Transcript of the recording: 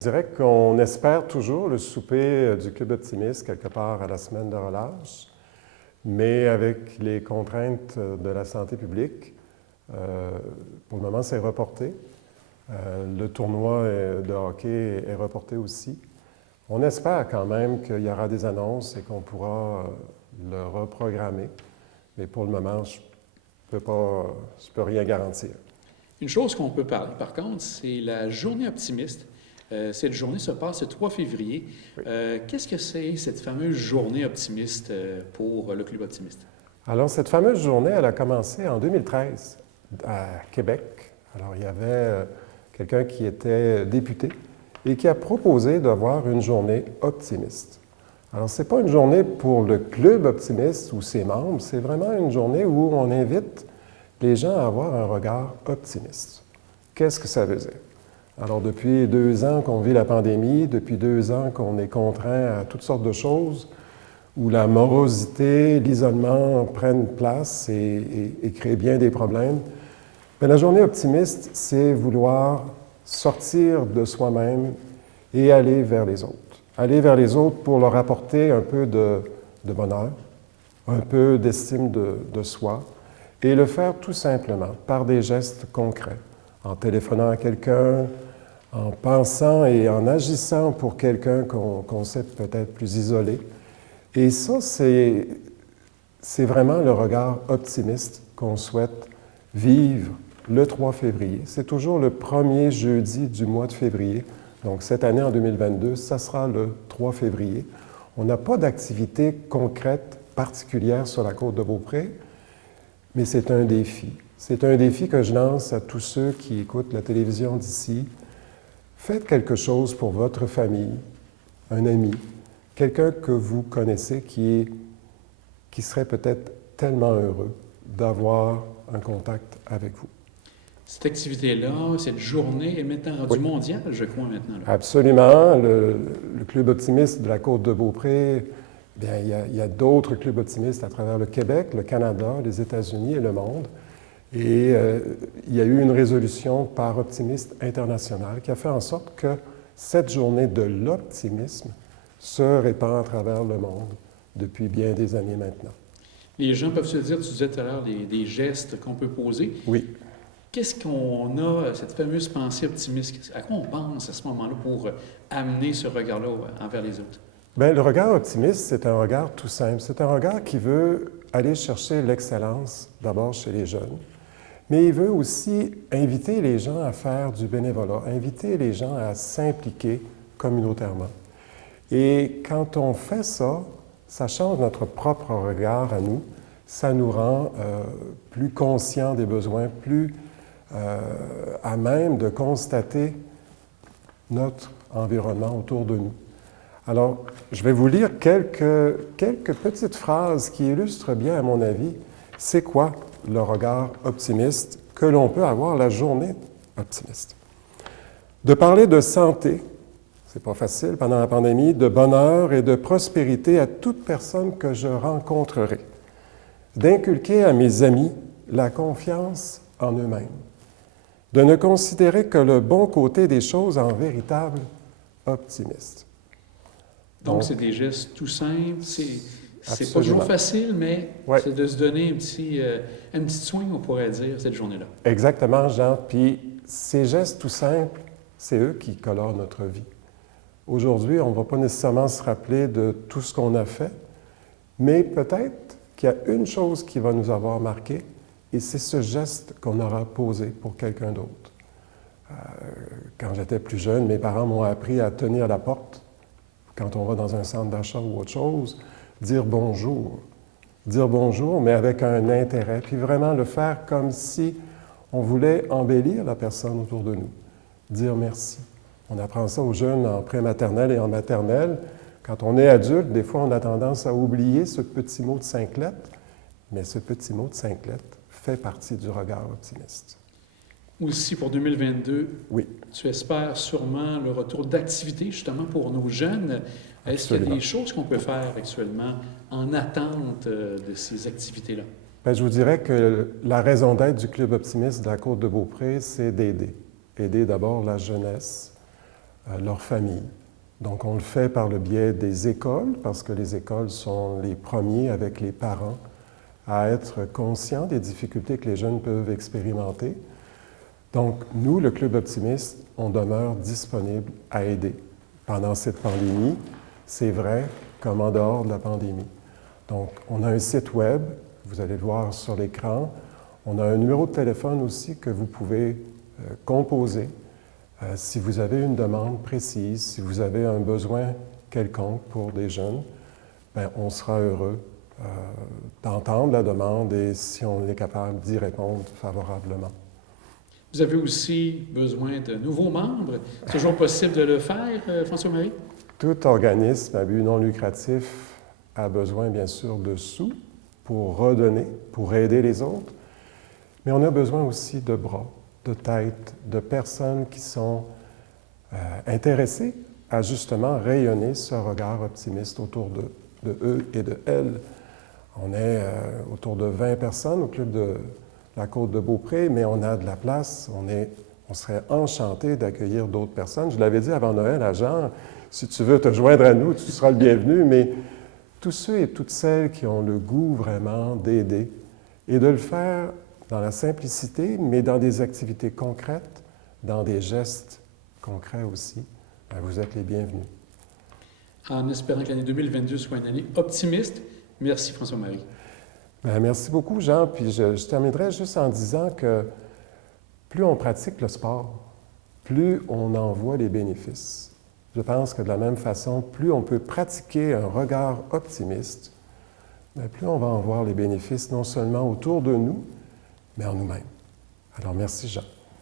Je dirais qu'on espère toujours le souper du Club optimiste quelque part à la semaine de relâche, mais avec les contraintes de la santé publique, pour le moment, c'est reporté. Le tournoi de hockey est reporté aussi. On espère quand même qu'il y aura des annonces et qu'on pourra le reprogrammer, mais pour le moment, je ne peux rien garantir. Une chose qu'on peut parler, par contre, c'est la journée optimiste. Cette journée se passe le 3 février. Oui. Qu'est-ce que c'est, cette fameuse journée optimiste pour le Club optimiste? Alors, cette fameuse journée, elle a commencé en 2013 à Québec. Alors, il y avait quelqu'un qui était député et qui a proposé d'avoir une journée optimiste. Alors, ce n'est pas une journée pour le Club optimiste ou ses membres, c'est vraiment une journée où on invite les gens à avoir un regard optimiste. Qu'est-ce que ça veut dire? Alors, depuis 2 ans qu'on vit la pandémie, depuis 2 ans qu'on est contraint à toutes sortes de choses, où la morosité, l'isolement prennent place et créent bien des problèmes, mais la journée optimiste, c'est vouloir sortir de soi-même et aller vers les autres. Aller vers les autres pour leur apporter un peu de bonheur, un peu d'estime de soi, et le faire tout simplement par des gestes concrets, en téléphonant à quelqu'un, en pensant et en agissant pour quelqu'un qu'on sait peut-être plus isolé. Et ça, c'est vraiment le regard optimiste qu'on souhaite vivre le 3 février. C'est toujours le premier jeudi du mois de février. Donc, cette année, en 2022, ça sera le 3 février. On n'a pas d'activité concrète particulière sur la côte de Beaupré, mais c'est un défi. C'est un défi que je lance à tous ceux qui écoutent la télévision d'ici. Faites quelque chose pour votre famille, un ami, quelqu'un que vous connaissez qui serait peut-être tellement heureux d'avoir un contact avec vous. Cette activité-là, cette journée est maintenant rendue mondiale, je crois, maintenant. Là. Absolument. Le Club optimiste de la Côte-de-Beaupré, bien, il y a d'autres clubs optimistes à travers le Québec, le Canada, les États-Unis et le monde. Et il y a eu une résolution par Optimiste International qui a fait en sorte que cette journée de l'optimisme se répand à travers le monde depuis bien des années maintenant. Les gens peuvent se dire, tu disais tout à l'heure, des gestes qu'on peut poser. Oui. Qu'est-ce qu'on a, cette fameuse pensée optimiste? À quoi on pense à ce moment-là pour amener ce regard-là envers les autres? Bien, le regard optimiste, c'est un regard tout simple. C'est un regard qui veut aller chercher l'excellence d'abord chez les jeunes, mais il veut aussi inviter les gens à faire du bénévolat, inviter les gens à s'impliquer communautairement. Et quand on fait ça, ça change notre propre regard à nous, ça nous rend plus conscients des besoins, plus à même de constater notre environnement autour de nous. Alors, je vais vous lire quelques petites phrases qui illustrent bien, à mon avis, c'est quoi le regard optimiste que l'on peut avoir la journée optimiste. De parler de santé, c'est pas facile pendant la pandémie, de bonheur et de prospérité à toute personne que je rencontrerai. D'inculquer à mes amis la confiance en eux-mêmes. De ne considérer que le bon côté des choses en véritable optimiste. Donc, c'est des gestes tout simples, c'est pas toujours facile, mais c'est de se donner un petit soin, on pourrait dire, cette journée-là. Exactement, Jean. Puis ces gestes tout simples, c'est eux qui colorent notre vie. Aujourd'hui, on ne va pas nécessairement se rappeler de tout ce qu'on a fait, mais peut-être qu'il y a une chose qui va nous avoir marqué, et c'est ce geste qu'on aura posé pour quelqu'un d'autre. Quand j'étais plus jeune, mes parents m'ont appris à tenir la porte quand on va dans un centre d'achat ou autre chose, dire bonjour, mais avec un intérêt, puis vraiment le faire comme si on voulait embellir la personne autour de nous, dire merci. On apprend ça aux jeunes en prématernelle et en maternelle. Quand on est adulte, des fois, on a tendance à oublier ce petit mot de 5 lettres, mais ce petit mot de 5 lettres fait partie du regard optimiste. Aussi, pour 2022, oui. Tu espères sûrement le retour d'activité, justement, pour nos jeunes. Est-ce qu'il y a des choses qu'on peut faire actuellement en attente de ces activités-là? Bien, je vous dirais que la raison d'être du Club optimiste de la Côte-de-Beaupré, c'est d'aider. Aider d'abord la jeunesse, leur famille. Donc, on le fait par le biais des écoles, parce que les écoles sont les premiers avec les parents à être conscients des difficultés que les jeunes peuvent expérimenter. Donc, nous, le Club Optimiste, on demeure disponible à aider pendant cette pandémie. C'est vrai comme en dehors de la pandémie. Donc, on a un site web, vous allez le voir sur l'écran. On a un numéro de téléphone aussi que vous pouvez composer si vous avez une demande précise, si vous avez un besoin quelconque pour des jeunes. Bien, on sera heureux d'entendre la demande et si on est capable d'y répondre favorablement. Vous avez aussi besoin de nouveaux membres. C'est toujours possible de le faire, François-Marie? Tout organisme à but non lucratif a besoin, bien sûr, de sous pour redonner, pour aider les autres, mais on a besoin aussi de bras, de têtes, de personnes qui sont intéressées à justement rayonner ce regard optimiste autour de eux et de elles. On est autour de 20 personnes au club de la Côte-de-Beaupré, mais on a de la place. On serait enchanté d'accueillir d'autres personnes. Je l'avais dit avant Noël à Jean, si tu veux te joindre à nous, tu seras le bienvenu, mais tous ceux et toutes celles qui ont le goût vraiment d'aider et de le faire dans la simplicité, mais dans des activités concrètes, dans des gestes concrets aussi, bien, vous êtes les bienvenus. En espérant que l'année 2022 soit une année optimiste, merci François-Marie. Bien, merci beaucoup, Jean. Puis je terminerai juste en disant que plus on pratique le sport, plus on en voit les bénéfices. Je pense que de la même façon, plus on peut pratiquer un regard optimiste, bien, plus on va en voir les bénéfices non seulement autour de nous, mais en nous-mêmes. Alors, merci, Jean.